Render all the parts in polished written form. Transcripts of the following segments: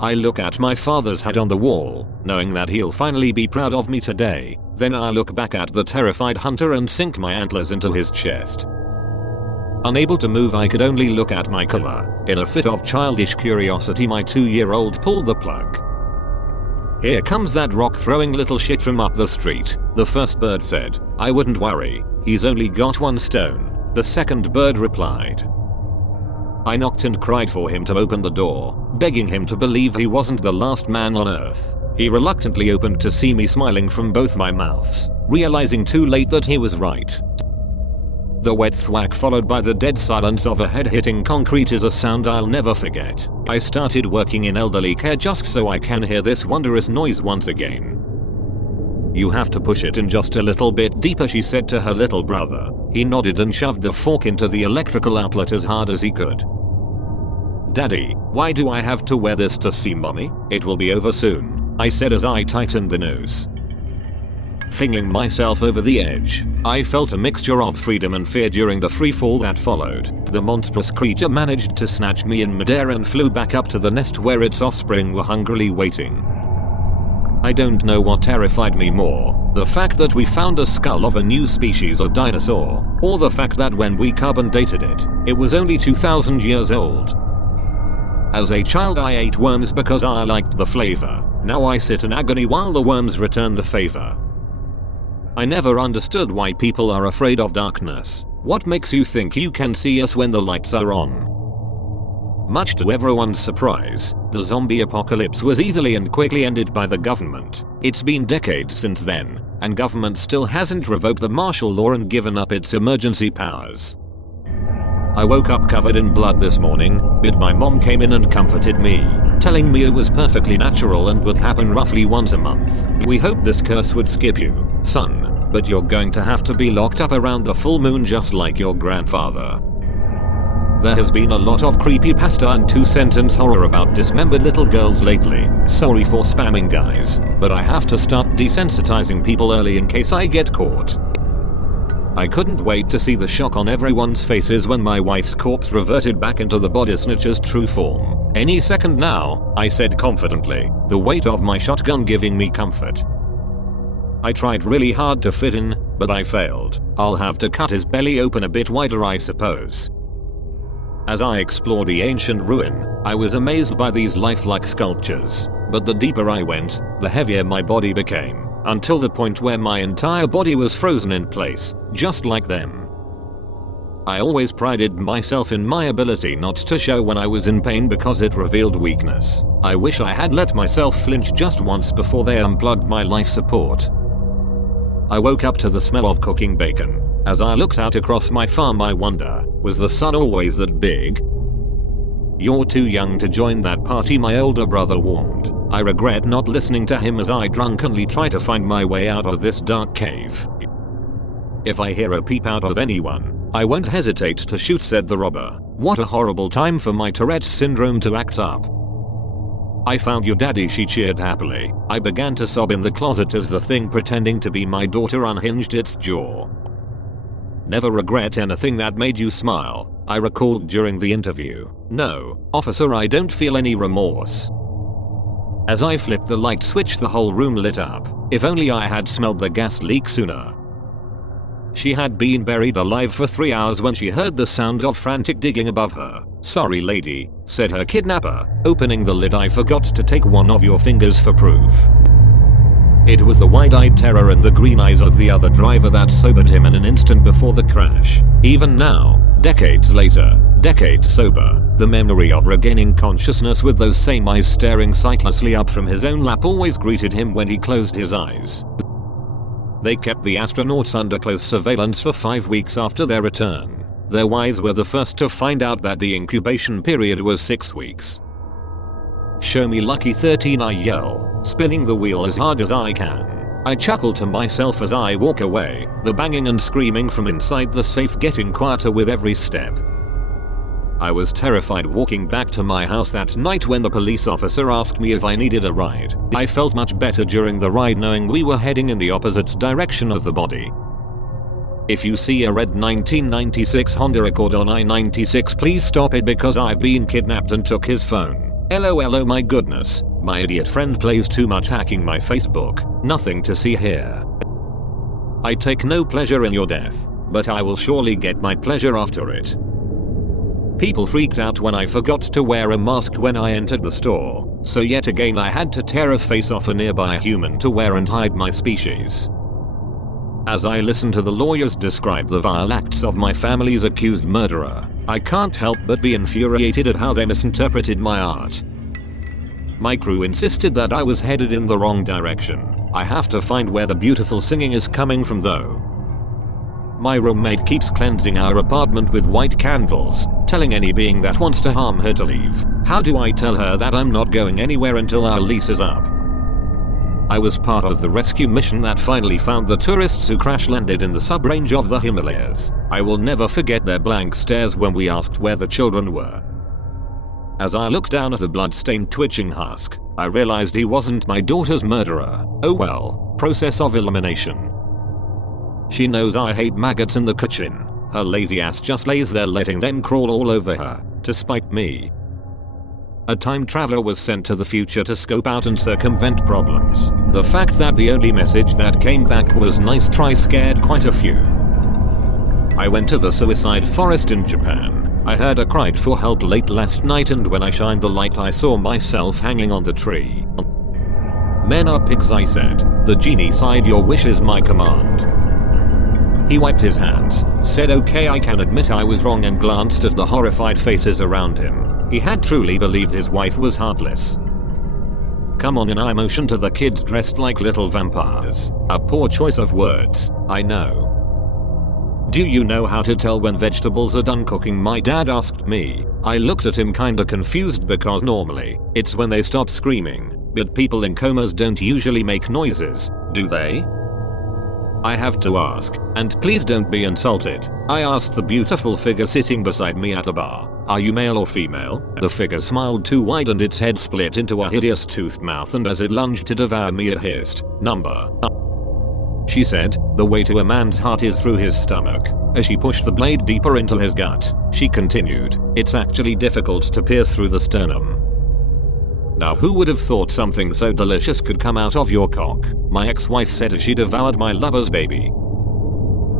I look at my father's head on the wall, knowing that he'll finally be proud of me today. Then I look back at the terrified hunter and sink my antlers into his chest. Unable to move, I could only look at my killer. In a fit of childish curiosity, my 2-year-old pulled the plug. "Here comes that rock-throwing little shit from up the street," the first bird said. "I wouldn't worry, he's only got 1 stone," the second bird replied. I knocked and cried for him to open the door, begging him to believe he wasn't the last man on earth. He reluctantly opened to see me smiling from both my mouths, realizing too late that he was right. The wet thwack followed by the dead silence of a head hitting concrete is a sound I'll never forget. I started working in elderly care just so I can hear this wondrous noise once again. "You have to push it in just a little bit deeper," she said to her little brother. He nodded and shoved the fork into the electrical outlet as hard as he could. "Daddy, why do I have to wear this to see mommy? It will be over soon," I said as I tightened the noose. Flinging myself over the edge, I felt a mixture of freedom and fear during the free fall that followed. The monstrous creature managed to snatch me in midair and flew back up to the nest where its offspring were hungrily waiting. I don't know what terrified me more, the fact that we found a skull of a new species of dinosaur, or the fact that when we carbon dated it, it was only 2,000 years old. As a child I ate worms because I liked the flavor. Now I sit in agony while the worms return the favor. I never understood why people are afraid of darkness. What makes you think you can see us when the lights are on? Much to everyone's surprise, the zombie apocalypse was easily and quickly ended by the government. It's been decades since then, and government still hasn't revoked the martial law and given up its emergency powers. I woke up covered in blood this morning, but my mom came in and comforted me, telling me it was perfectly natural and would happen roughly once a month. "We hoped this curse would skip you, son, but you're going to have to be locked up around the full moon just like your grandfather." There has been a lot of creepypasta and two-sentence horror about dismembered little girls lately. Sorry for spamming, guys, but I have to start desensitizing people early in case I get caught. I couldn't wait to see the shock on everyone's faces when my wife's corpse reverted back into the body snatcher's true form. "Any second now," I said confidently, the weight of my shotgun giving me comfort. I tried really hard to fit in, but I failed. I'll have to cut his belly open a bit wider, I suppose. As I explored the ancient ruin, I was amazed by these lifelike sculptures, but the deeper I went, the heavier my body became, until the point where my entire body was frozen in place, just like them. I always prided myself in my ability not to show when I was in pain because it revealed weakness. I wish I had let myself flinch just once before they unplugged my life support. I woke up to the smell of cooking bacon. As I looked out across my farm, I wonder, was the sun always that big? "You're too young to join that party," my older brother warned. I regret not listening to him as I drunkenly try to find my way out of this dark cave. "If I hear a peep out of anyone, I won't hesitate to shoot," said the robber. What a horrible time for my Tourette's syndrome to act up. "I found your daddy," she cheered happily. I began to sob in the closet as the thing pretending to be my daughter unhinged its jaw. "Never regret anything that made you smile," I recalled during the interview. "No, officer, I don't feel any remorse." As I flipped the light switch, the whole room lit up. If only I had smelled the gas leak sooner. She had been buried alive for 3 hours when she heard the sound of frantic digging above her. "Sorry lady," said her kidnapper, opening the lid. "I forgot to take one of your fingers for proof." It was the wide-eyed terror in the green eyes of the other driver that sobered him in an instant before the crash. Even now, decades later, decades sober, the memory of regaining consciousness with those same eyes staring sightlessly up from his own lap always greeted him when he closed his eyes. They kept the astronauts under close surveillance for 5 weeks after their return. Their wives were the first to find out that the incubation period was 6 weeks. "Show me lucky 13," I yell, spinning the wheel as hard as I can. I chuckle to myself as I walk away, the banging and screaming from inside the safe getting quieter with every step. I was terrified walking back to my house that night when the police officer asked me if I needed a ride. I felt much better during the ride knowing we were heading in the opposite direction of the body. If you see a red 1996 Honda Accord on I-96, please stop it because I've been kidnapped and took his phone. LOL, oh my goodness, my idiot friend plays too much hacking my Facebook, nothing to see here. I take no pleasure in your death, but I will surely get my pleasure after it. People freaked out when I forgot to wear a mask when I entered the store, so yet again I had to tear a face off a nearby human to wear and hide my species. As I listen to the lawyers describe the vile acts of my family's accused murderer, I can't help but be infuriated at how they misinterpreted my art. My crew insisted that I was headed in the wrong direction. I have to find where the beautiful singing is coming from though. My roommate keeps cleansing our apartment with white candles, telling any being that wants to harm her to leave. How do I tell her that I'm not going anywhere until our lease is up? I was part of the rescue mission that finally found the tourists who crash landed in the sub-range of the Himalayas. I will never forget their blank stares when we asked where the children were. As I looked down at the blood-stained twitching husk, I realized he wasn't my daughter's murderer. Oh well, process of elimination. She knows I hate maggots in the kitchen. Her lazy ass just lays there letting them crawl all over her, to spite me. A time traveler was sent to the future to scope out and circumvent problems. The fact that the only message that came back was "nice try" scared quite a few. I went to the suicide forest in Japan. I heard a cry for help late last night, and when I shined the light I saw myself hanging on the tree. Men are pigs, I said. The genie sighed, your wish is my command. He wiped his hands, said okay I can admit I was wrong, and glanced at the horrified faces around him. He had truly believed his wife was heartless. Come on, and I motioned to the kids dressed like little vampires. A poor choice of words, I know. Do you know how to tell when vegetables are done cooking? My dad asked me. I looked at him kinda confused because normally, it's when they stop screaming, but people in comas don't usually make noises, do they? I have to ask, and please don't be insulted. I asked the beautiful figure sitting beside me at the bar, are you male or female? The figure smiled too wide and its head split into a hideous toothed mouth, and as it lunged to devour me it hissed, number. She said, the way to a man's heart is through his stomach. As she pushed the blade deeper into his gut, she continued, it's actually difficult to pierce through the sternum. Now who would have thought something so delicious could come out of your cock? My ex-wife said as she devoured my lover's baby.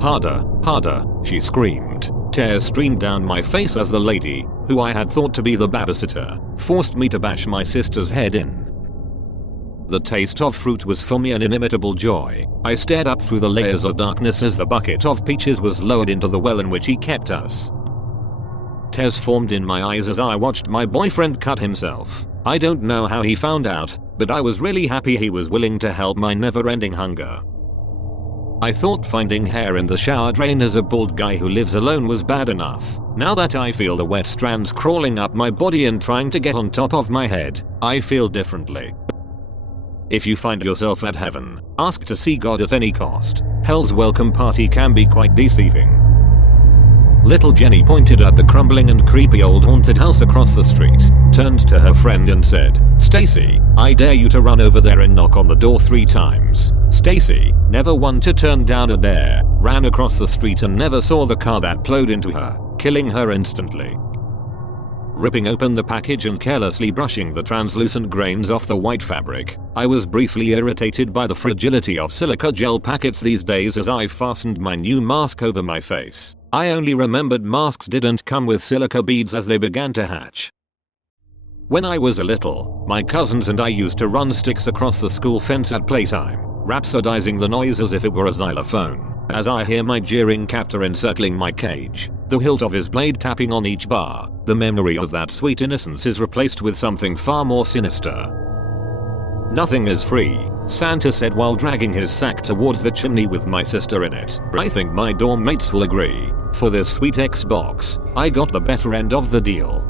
Harder, harder, she screamed. Tears streamed down my face as the lady, who I had thought to be the babysitter, forced me to bash my sister's head in. The taste of fruit was for me an inimitable joy. I stared up through the layers of darkness as the bucket of peaches was lowered into the well in which he kept us. Tears formed in my eyes as I watched my boyfriend cut himself. I don't know how he found out, but I was really happy he was willing to help my never-ending hunger. I thought finding hair in the shower drain as a bald guy who lives alone was bad enough. Now that I feel the wet strands crawling up my body and trying to get on top of my head, I feel differently. If you find yourself at heaven, ask to see God at any cost. Hell's welcome party can be quite deceiving. Little Jenny pointed at the crumbling and creepy old haunted house across the street, turned to her friend and said, Stacy, I dare you to run over there and knock on the door 3 times. Stacy, never one to turn down a dare, ran across the street and never saw the car that plowed into her, killing her instantly. Ripping open the package and carelessly brushing the translucent grains off the white fabric, I was briefly irritated by the fragility of silica gel packets these days as I fastened my new mask over my face. I only remembered masks didn't come with silica beads as they began to hatch. When I was little, my cousins and I used to run sticks across the school fence at playtime, rhapsodizing the noise as if it were a xylophone. As I hear my jeering captor encircling my cage, the hilt of his blade tapping on each bar, the memory of that sweet innocence is replaced with something far more sinister. Nothing is free, Santa said while dragging his sack towards the chimney with my sister in it. I think my dorm mates will agree. For this sweet Xbox, I got the better end of the deal.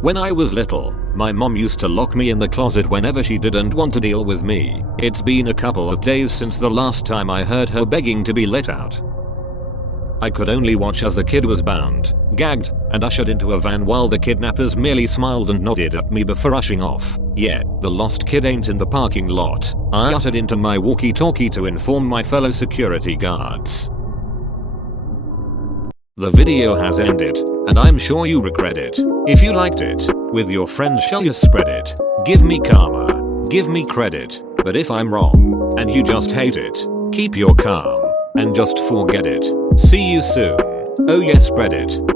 When I was little, my mom used to lock me in the closet whenever she didn't want to deal with me. It's been a couple of days since the last time I heard her begging to be let out. I could only watch as the kid was bound, gagged, and ushered into a van while the kidnappers merely smiled and nodded at me before rushing off. Yeah, the lost kid ain't in the parking lot, I uttered into my walkie-talkie to inform my fellow security guards. The video has ended. and I'm sure you regret it. If you liked it, with your friends shall you spread it. Give me karma, give me credit, but if I'm wrong, and you just hate it, keep your calm, and just forget it. See you soon. Oh yeah, spread it.